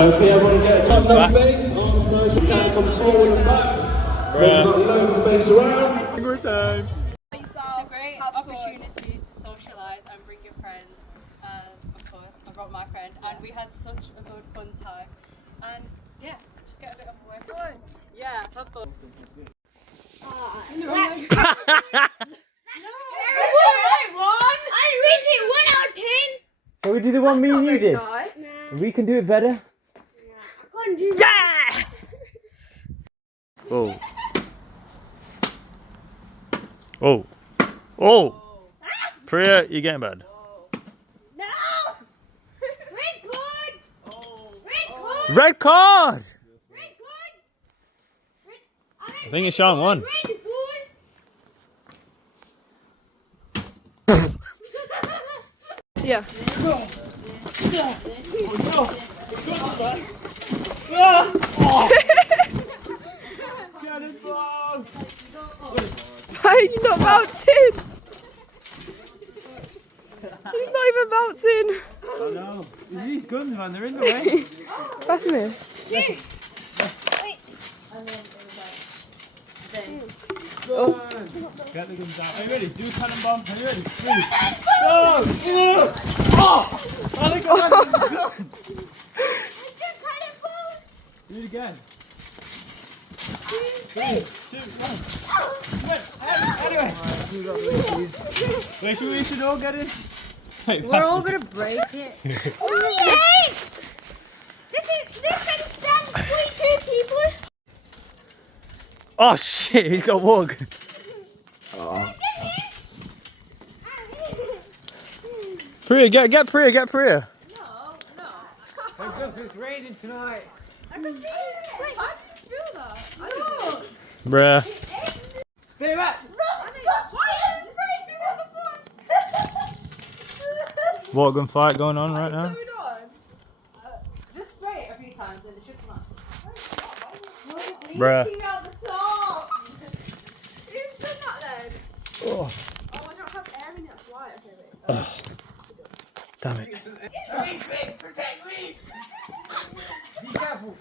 Okay, everyone get a top left space. Arms nice and can come forward and back. We've got loads of space around. Good time. It's a great opportunity to socialise and bring your friends. Of course, I brought my friend, and we had such a good fun time. And yeah, just get a bit of work. Fun. Yeah, have fun. Shall we do the one me and you did? Nice. We can do it better. Yeah! Oh. Oh. Oh. Priya, you're getting bad. No! Red card! Red card! Red card! Red card! I think it's Sean won. Red card! Yeah. Why are you not bouncing? He's not even bouncing. Oh no. These guns, man, they're in the way. Pass me. Oh. Get the guns out. Are you ready? Do cannonball. Are you ready? 3, 2, 1. Oh! Oh, they got the gun. Do it again. 3, 2, 1. Anyway. Wait, we should all get in. Wait, We're all gonna break it. This can stand 22 people. Oh shit, he's got wog. Priya, get Priya. No. Heads up, it's raining tonight. I can feel it. I can feel that. I know. Bruh. Stay back. What gun fight going on right now? Just spray it a few times and it should come out. Bruh. Leaking out the top. Who's done that then? Oh, Oh, I don't have air in it, that's why. Okay, wait. damn it. Protect me! Be careful.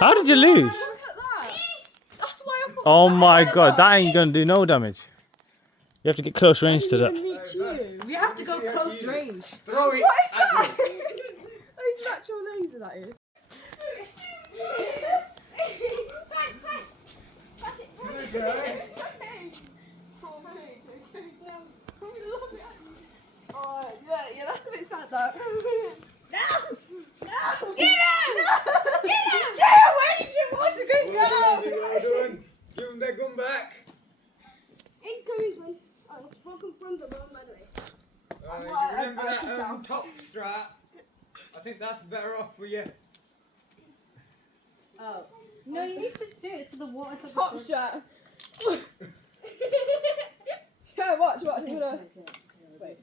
How did you lose? Look at that. That's why I thought Oh my god, that ain't gonna do no damage. You have to get close range to that. meet you. We have to go close range. Throw it. What is that? Oh, it's an actual laser, that is. Oh, yeah, that's a bit sad, though. Get him! Get him! Joe, where did you want to go? Well done. Give them their gun back. Encouragement. Oh, welcome from the room, by the way. You remember that top strap? I think that's better off for you. Oh. No, you need to do it so the water doesn't Top go- shirt. Yeah, watch. I'm gonna... Wait.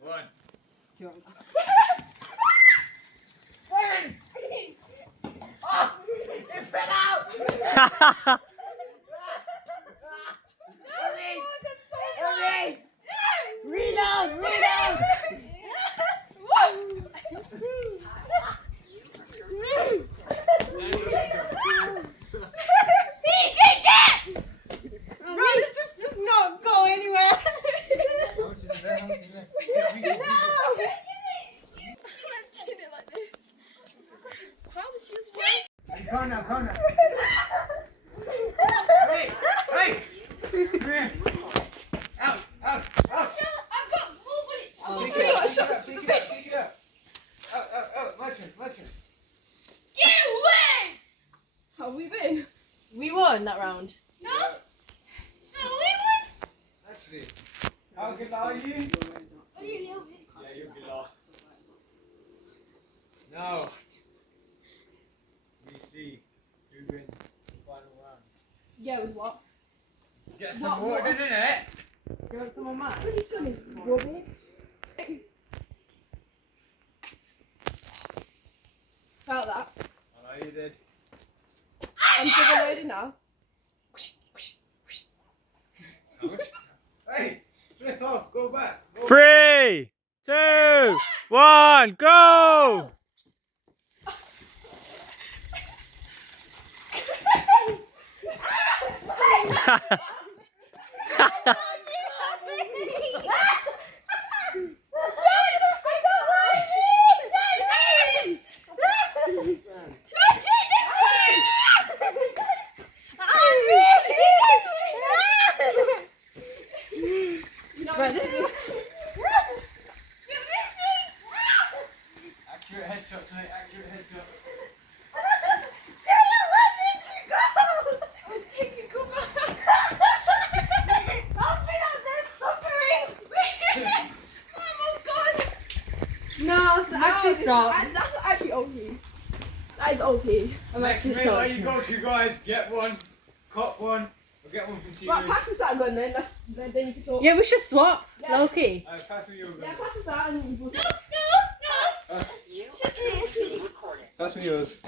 One. It fell out! Reload! Right, it's just not go anywhere. How much is it there? How much is it there? Emptying it like this. How does she just wait? Calm down. Hey! Come here. Out! I've got more bullets. Take it up. Out. My turn. Get away! How have we been? We won that round. No? No, we won! Actually, how good are you? Oh, you know. Yeah, you're good. Now, we see who wins the final round. Yeah, with what? Get some water in it. You want some of mine? Rubbish. Felt that. I know you did. I'm double loaded now. Hey, flip off, go back. 3, 2, 1, go! Right, this is Accurate headshots, mate, accurate headshots. no, it's actually stop. That's actually okay. That is okay. I'm Next actually meal, where sorry. you go to, guys, get one, cop one, or get one from TV. Right, pass us that gun then. Then you can talk. Yeah, we should swap. Yeah. Low-key. Pass me your gun. Yeah, pass us that and we'll Pass, Seriously. pass me yours.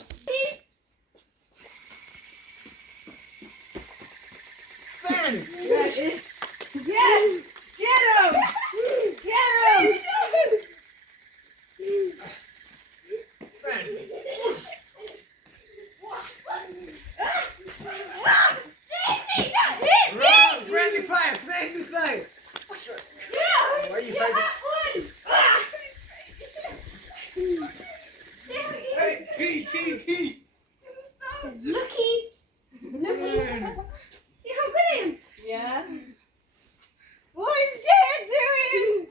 Yes! Yes! Get him! Get him! Friendly fire, friendly fire. Why are you hiding? Hey, T. Looky. See how good I am. Yeah. What is Jan doing?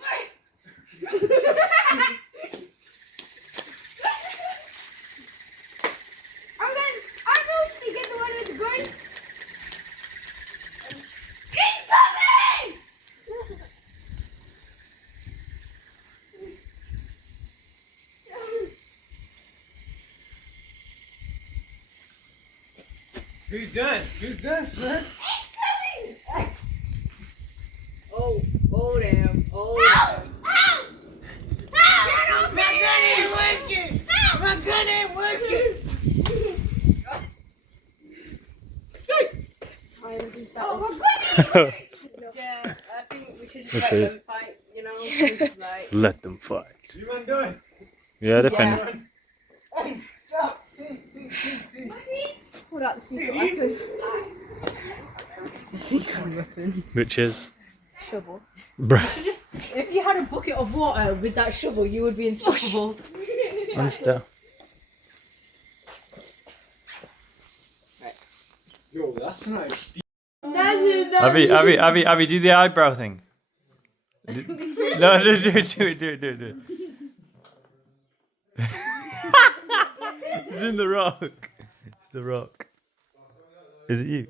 I'm mostly get the one with the gun. Incoming! Who's done? Who's done, son? Oh damn. Oh damn. My gun ain't working! My gun ain't working! Yeah, I think we should just Let's let see. them fight, you know? 'Cause, like, Let them fight. You man done? Yeah, defend. Hey, stop! Pull out the secret weapon. the secret weapon. Which is. Shovel. Bruh. Just, if you had a bucket of water with that shovel, you would be unstoppable. And stuff. Yo, that's nice. Abby, do the eyebrow thing. No, do it. It's in the rock. It's the rock. Is it you?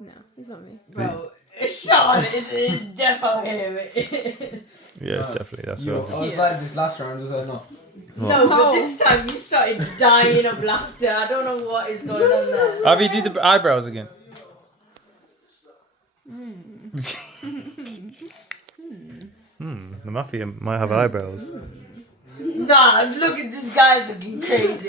No, it's not me. Bro, Sean is definitely him. Yeah, it's definitely that's Yo, right. I was like this last round, was I not? No, but this time you started dying of laughter. I don't know what is going on there. Abby, do the eyebrows again. The mafia might have eyebrows. Nah, look at this guy looking crazy.